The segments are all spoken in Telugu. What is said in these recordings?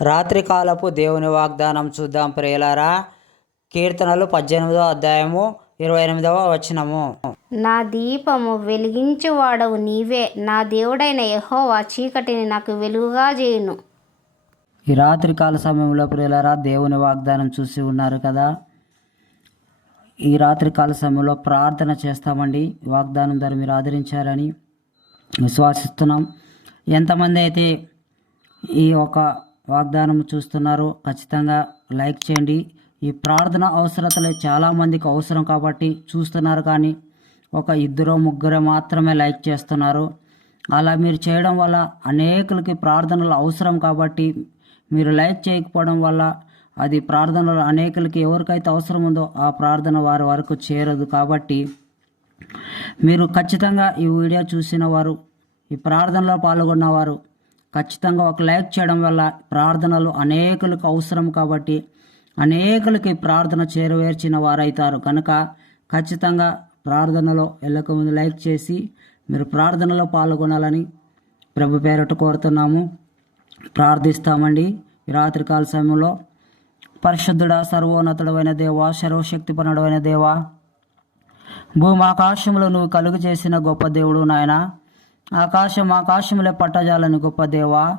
రాత్రికాలపు దేవుని వాగ్దానం చూద్దాం ప్రియులారా. కీర్తనలు పద్దెనిమిదో అధ్యాయము ఇరవై ఎనిమిదవ వచనము. నా దీపము వెలిగించువాడవు నీవే. నా దేవుడైన యెహోవా చీకటిని నాకు వెలుగుగా చేయును. ఈ రాత్రికాల సమయంలో ప్రియులారా దేవుని వాగ్దానం చూసి ఉన్నారు కదా. ఈ రాత్రికాల సమయంలో ప్రార్థన చేస్తామండి. వాగ్దానం ద్వారా మీరు ఆదరించారని విశ్వాసిస్తున్నాం. ఎంతమంది అయితే ఈ ఒక వాగ్దానం చూస్తున్నారో. ఖచ్చితంగా లైక్ చేయండి. ఈ ప్రార్థన అవసరతలు చాలామందికి అవసరం కాబట్టి చూస్తున్నారు కానీ ఒక ఇద్దరు ముగ్గురు మాత్రమే లైక్ చేస్తున్నారు. అలా మీరు చేయడం వల్ల అనేకులకి ప్రార్థనలు అవసరం కాబట్టి మీరు లైక్ చేయకపోవడం వల్ల అది ప్రార్థనలు అనేకులకి ఎవరికైతే అవసరం ఉందో ఆ ప్రార్థన వారి వరకు చేరదు కాబట్టి మీరు ఖచ్చితంగా ఈ వీడియో చూసిన వారు ఈ ప్రార్థనలో పాల్గొన్నవారు ఖచ్చితంగా ఒక లైక్ చేయడం వల్ల ప్రార్థనలు అనేకులకు అవసరం కాబట్టి అనేకులకి ప్రార్థన చేరవేర్చిన వారైతారు. కనుక ఖచ్చితంగా ప్రార్థనలో వెళ్ళకముందు లైక్ చేసి మీరు ప్రార్థనలో పాల్గొనాలని ప్రభు పేరట కోరుతున్నాము. ప్రార్థిస్తామండి. రాత్రికాల సమయంలో పరిశుద్ధుడ సర్వోన్నతుడమైన దేవా సర్వశక్తిపరుడమైన దేవా భూమి ఆకాశంలో నువ్వు కలుగు చేసిన గొప్ప దేవుడు నాయన. ఆకాశం ఆకాశంలో పట్టజాలని గొప్ప దేవా.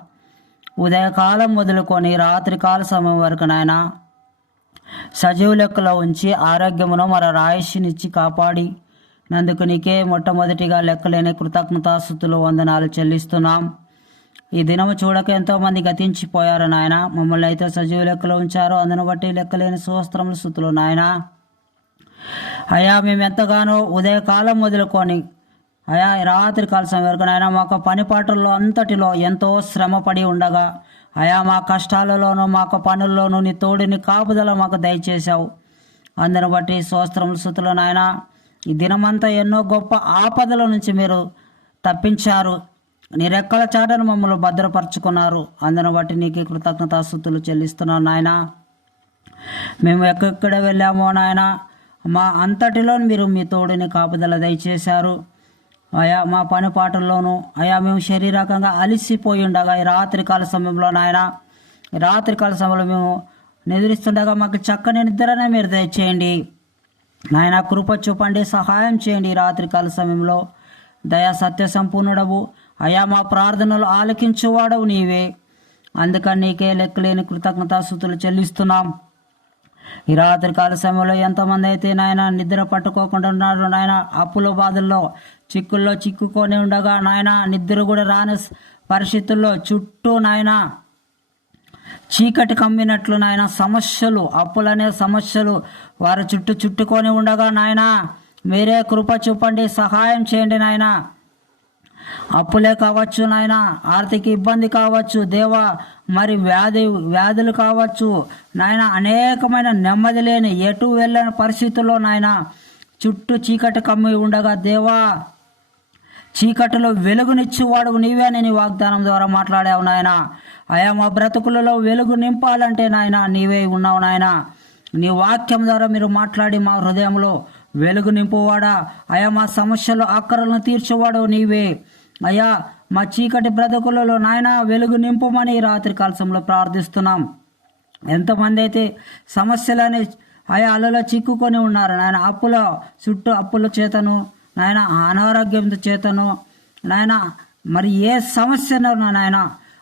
ఉదయకాలం మొదలుకొని రాత్రికాల సమయం వరకు నాయన సజీవ లెక్కలో ఉంచి ఆరోగ్యమును మన రాయస్సునిచ్చి కాపాడి నందుకు నీకే మొట్టమొదటిగా లెక్కలేని కృతజ్ఞతాస్థుతులు వందనాలు చెల్లిస్తున్నాం. ఈ దినము చూడక ఎంతోమంది గతించిపోయారు నాయన. మమ్మల్ని అయితే సజీవ లెక్కలో ఉంచారో అందును బట్టి లెక్కలేని సువస్త్రములు స్థుతులు నాయన. అయ్యా మేము ఎంతగానో ఉదయకాలం మొదలుకొని అయా రాత్రి కాల సమయం వరకు నాయన మాకు పని పాటల్లో అంతటిలో ఎంతో శ్రమపడి ఉండగా అయా మా కష్టాలలోనూ మాకు పనుల్లోనూ నీ తోడిని కాపుదల మాకు దయచేశావు. అందును బట్టి స్వస్త్రములు సుతులు నాయన ఈ దినమంతా ఎన్నో గొప్ప ఆపదల నుంచి మీరు తప్పించారు. నీ రెక్కల చాటను మమ్మల్ని భద్రపరుచుకున్నారు. అందును బట్టి నీకు కృతజ్ఞతాస్థుతులు చెల్లిస్తున్నాను నాయనా. మేము ఎక్కడెక్కడ వెళ్ళామో నాయన మా అంతటిలో మీరు మీ తోడుని కాపుదల దయచేశారు. అయా మా పని పాటల్లోనూ అయా మేము శరీరకంగా అలిసిపోయి ఉండగా ఈ రాత్రికాల సమయంలో నాయన రాత్రికాల సమయంలో మేము నిద్రిస్తుండగా మాకు చక్కని నిద్రనే మీరు దయచేయండి. నాయన కృప చూపండి సహాయం చేయండి రాత్రికాల సమయంలో. దయా సత్య సంపూర్ణుడవు. అయా మా ప్రార్థనలు ఆలకించువాడవు నీవే. అందుకని నీకే లెక్కలేని కృతజ్ఞతాస్థుతులు చెల్లిస్తున్నాం. ఈ రాత్రికాల సమయంలో ఎంతమంది అయితే నాయన నిద్ర పట్టుకోకుండా ఉన్నారు. నాయన అప్పుల బాధల్లో చిక్కుల్లో చిక్కుకొని ఉండగా నాయన నిద్ర కూడా రాని పరిస్థితుల్లో చుట్టూ నాయన చీకటి కమ్మినట్లు నాయన సమస్యలు అప్పులనే సమస్యలు వారి చుట్టూ చుట్టుకొని ఉండగా నాయన మీరే కృప చూపండి సహాయం చేయండి నాయనా. అప్పులే కావచ్చు నాయన ఆర్థిక ఇబ్బంది కావచ్చు దేవా మరి వ్యాధి వ్యాధులు కావచ్చు. నాయన అనేకమైన నెమ్మది లేని ఎటు వెళ్ళని పరిస్థితుల్లో నాయన చుట్టూ చీకటి కమ్మి ఉండగా దేవా చీకటిలో వెలుగునిచ్చేవాడు నీవే అని వాగ్దానం ద్వారా మాట్లాడావు నాయన. అయా మా బ్రతుకులలో వెలుగు నింపాలంటే నాయన నీవే ఉన్నావు నాయన. నీ వాక్యం ద్వారా మీరు మాట్లాడి మా హృదయంలో వెలుగు నింపువాడా? అయా మా సమస్యలు అక్కరలను తీర్చేవాడు నీవే. అయ్యా మా చీకటి బ్రతుకులలో నాయన వెలుగు నింపమని రాత్రి కాలశంలో ప్రార్థిస్తున్నాం. ఎంతమంది అయితే సమస్యలని ఆయా అలలో చిక్కుకొని ఉన్నారు. నాయన అప్పుల చుట్టూ అప్పుల చేతను నాయన అనారోగ్యం చేతను నాయన మరి ఏ సమస్యను నాయన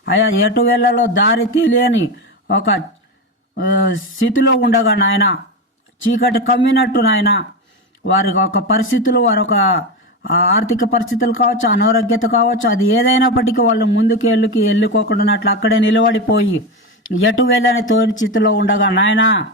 ఆయా ఎటు వేళలో దారి తెలియని ఒక స్థితిలో ఉండగా నాయన చీకటి కమ్మినట్టు నాయన వారి ఒక పరిస్థితులు వారి ఒక ఆర్థిక పరిస్థితులు కావచ్చు అనారోగ్యత కావచ్చు అది ఏదైనప్పటికీ వాళ్ళు ముందుకు వెళ్ళుకి వెళ్ళుకోకుండా అట్లా అక్కడే నిలబడిపోయి ఎటు వెళ్ళని తోచితిలో ఉండగా నాయనా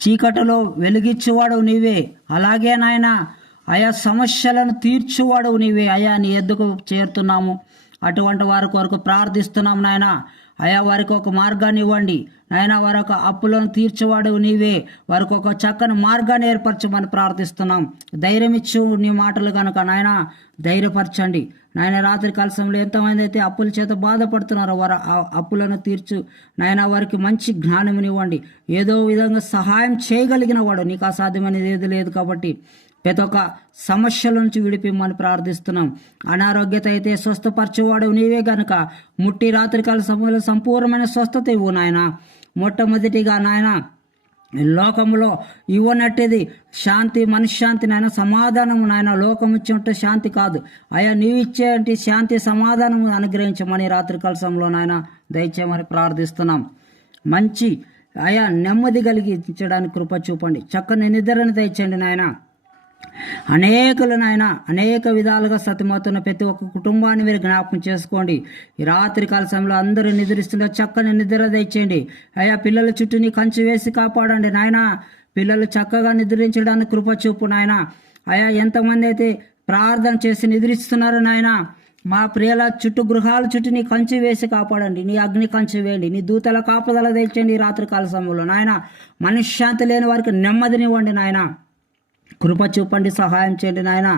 చీకటిలో వెలిగించువాడు నీవే. అలాగే నాయన ఆయా సమస్యలను తీర్చువాడు నీవే. అయా నీ ఎద్దుకు చేరుతున్నాము. అటువంటి వారి కొరకు ప్రార్థిస్తున్నాం నాయన. అయా వారికి ఒక మార్గాన్ని ఇవ్వండి. నాయన వారి యొక్క అప్పులను తీర్చేవాడు నీవే. వారికి ఒక చక్కని మార్గాన్ని ఏర్పరచమని ప్రార్థిస్తున్నాం. ధైర్యం ఇచ్చు నీ మాటలు కనుక నాయన. ధైర్యపరచండి. నాయన రాత్రి కాలశంలో ఎంతమంది అయితే అప్పుల చేత బాధపడుతున్నారో వారు ఆ అప్పులను తీర్చు. నాయన వారికి మంచి జ్ఞానమునివ్వండి. ఏదో విధంగా సహాయం చేయగలిగిన వాడు నీకు అసాధ్యమైనది ఏది లేదు కాబట్టి ప్రతి ఒక్క సమస్యల నుంచి విడిపిమ్మని ప్రార్థిస్తున్నాం. అనారోగ్యత అయితే స్వస్థపరచేవాడు నీవే గనుక. ముట్టి రాత్రికాల సమయంలో సంపూర్ణమైన స్వస్థత ఇవ్వు నాయన. మొట్టమొదటిగా నాయన లోకంలో ఇవ్వనట్టేది శాంతి మనశ్శాంతి నాయన సమాధానము నాయన. లోకం ఇచ్చి శాంతి కాదు. అయ్యా నీవు ఇచ్చేటి శాంతి సమాధానము అనుగ్రహించమని రాత్రికాల సమయంలో నాయన దయచేయమని ప్రార్థిస్తున్నాం. మంచి అయా నెమ్మది కలిగించడానికి కృప చూపండి. చక్కని నిద్రను దయచేయండి నాయన. అనేకులు నాయన అనేక విధాలుగా సతమవుతున్న ప్రతి ఒక్క కుటుంబాన్ని మీరు జ్ఞాపకం చేసుకోండి. ఈ రాత్రి కాల సమయంలో అందరూ నిద్రిస్తుంటే చక్కని నిద్ర తెచ్చేయండి. అయ్యా పిల్లల చుట్టూని కంచి వేసి కాపాడండి నాయన. పిల్లలు చక్కగా నిద్రించడానికి కృప చూపు నాయన. అయ్యా ఎంతమంది అయితే ప్రార్థన చేసి నిద్రిస్తున్నారు నాయన. మా ప్రియుల చుట్టూ గృహాల చుట్టూ నీ కంచి వేసి కాపాడండి. నీ అగ్ని కంచి వేయండి. నీ దూతల కాపుదల తెచ్చండి రాత్రి కాల సమయంలో నాయన. మనశ్శాంతి లేని వారికి నెమ్మదినివ్వండి నాయన. కృప చూపండి సహాయం చేయండి నాయన.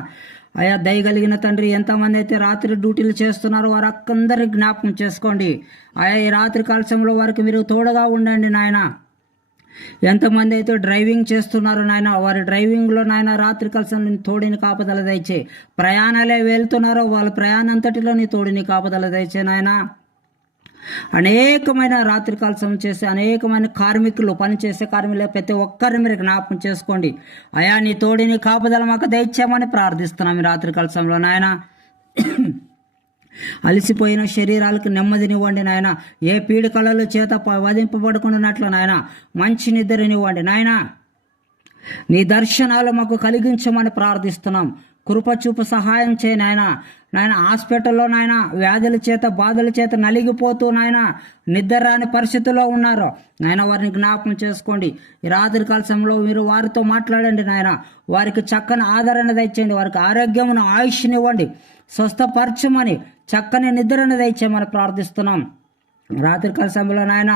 అయా దయగలిగిన తండ్రి ఎంతమంది అయితే రాత్రి డ్యూటీలు చేస్తున్నారో వారు అక్కందరి జ్ఞాపకం చేసుకోండి. ఆయా ఈ రాత్రి కాలశంలో వారికి మీరు తోడుగా ఉండండి నాయన. ఎంతమంది అయితే డ్రైవింగ్ చేస్తున్నారో నాయన వారి డ్రైవింగ్లో నాయన రాత్రి కలిసి నీ తోడిని కాపదల దయచే ప్రయాణాలే వెళ్తున్నారో వాళ్ళ ప్రయాణంతటిలో నీ తోడిని కాపదల దయచే నాయనా. అనేకమైన రాత్రికాల సమయం చేసే అనేకమైన కార్మికులు పనిచేసే కార్మికులు ప్రతి ఒక్కరిని మీరు జ్ఞాపకం చేసుకోండి. అయా నీ తోడిని కాపుదల మాకు దయచేయమని ప్రార్థిస్తున్నాం ఈ రాత్రికాల సమయంలో నాయన. అలసిపోయిన శరీరాలకు నెమ్మదినివ్వండి నాయన. ఏ పీడికలలో చేత వధింపబడుకున్నట్లు నాయన. మంచి నిద్రనివ్వండి నాయన. నీ దర్శనాలు మాకు కలిగించమని ప్రార్థిస్తున్నాం. కృపచూపు సహాయం చేయి నాయన. నాయన హాస్పిటల్లో నాయన వ్యాధుల చేత బాధల చేత నలిగిపోతూ నాయన నిద్ర రాని పరిస్థితుల్లో ఉన్నారు. నాయన వారిని జ్ఞాపకం చేసుకోండి. ఈ రాత్రి కాల సమయంలో మీరు వారితో మాట్లాడండి నాయన. వారికి చక్కని ఆదరణ తెచ్చండి వారికి ఆరోగ్యమును ఆయుష్నివ్వండి స్వస్థపరచమని చక్కని నిద్రను దయచేయమని ప్రార్థిస్తున్నాం. రాత్రికాల సమయంలో నాయన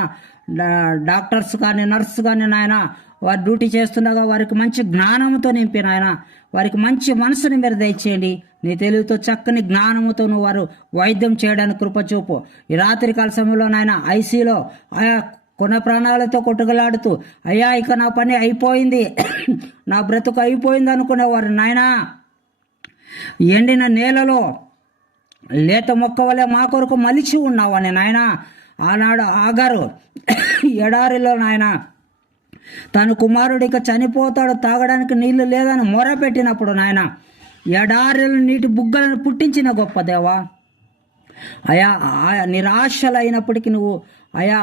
డాక్టర్స్ కానీ నర్స్ కానీ నాయన వారు డ్యూటీ చేస్తుండగా వారికి మంచి జ్ఞానంతో నింపి నాయన వారికి మంచి మనసుని మీరు దయచేయండి. నీ తెలివితో చక్కని జ్ఞానముతోను వారు వైద్యం చేయడానికి కృపచూపు ఈ రాత్రి కాల సమయంలో నాయన ఐసీలో ఆయా కొన ప్రాణాలతో కొట్టుకలాడుతూ అయ్యా ఇక నా పని అయిపోయింది. నా బ్రతుకు అయిపోయింది అనుకునేవారు. నాయనా ఎండిన నేలలో లేత మొక్క వలె మా కొరకు మలిచి ఉన్నావని నాయన ఆనాడు ఆగారు. ఎడారిలో నాయన తన కుమారుడు ఇక చనిపోతాడు తాగడానికి నీళ్ళు లేదని మొర పెట్టినప్పుడు నాయన ఎడారిలో నీటి బుగ్గలను పుట్టించిన గొప్ప దేవా. అయా ఆయా నిరాశలైనప్పటికీ నువ్వు అయా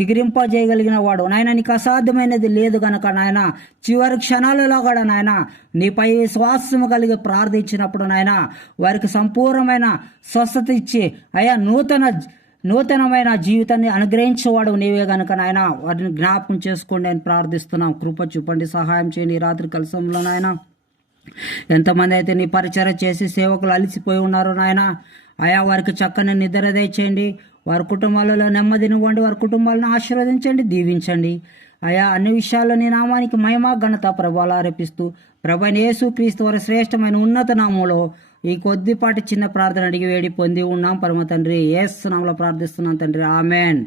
చిగిరింపజేయగలిగిన వాడు. నాయన నీకు అసాధ్యమైనది లేదు గనక నాయన చివరి క్షణాలలో కూడా నాయన నీపై విశ్వాసము కలిగి ప్రార్థించినప్పుడు నాయన వారికి సంపూర్ణమైన స్వస్థత ఇచ్చి అయా నూతన నూతనమైన జీవితాన్ని అనుగ్రహించేవాడు నీవే గనుక నాయన. వారిని జ్ఞాపకం చేసుకోండి. అని ప్రార్థిస్తున్నాం. కృప చూపండి. సహాయం చేయండి. ఈ రాత్రి కలసంలో నాయన. ఎంతమంది అయితే నీ పరిచయం చేసి సేవకులు అలసిపోయి ఉన్నారో నాయన. ఆయా వారికి చక్కని నిద్ర దయచేయండి. వారి కుటుంబాలలో నెమ్మదినివ్వండి వారి కుటుంబాలను ఆశీర్వదించండి. దీవించండి. ఆయా అన్ని విషయాల్లో నీ నామానికి మహిమా ఘనత ప్రభావాలు ఆరోపిస్తూ ప్రభు యేసు క్రీస్తు వారి శ్రేష్టమైన ఉన్నత నామంలో ఈ కొద్దిపాటి చిన్న ప్రార్థన అడిగి వేడి పొంది ఉన్నాం. పరమ తండ్రి ఏసు నామలో ప్రార్థిస్తున్నాం తండ్రి. ఆమెన్.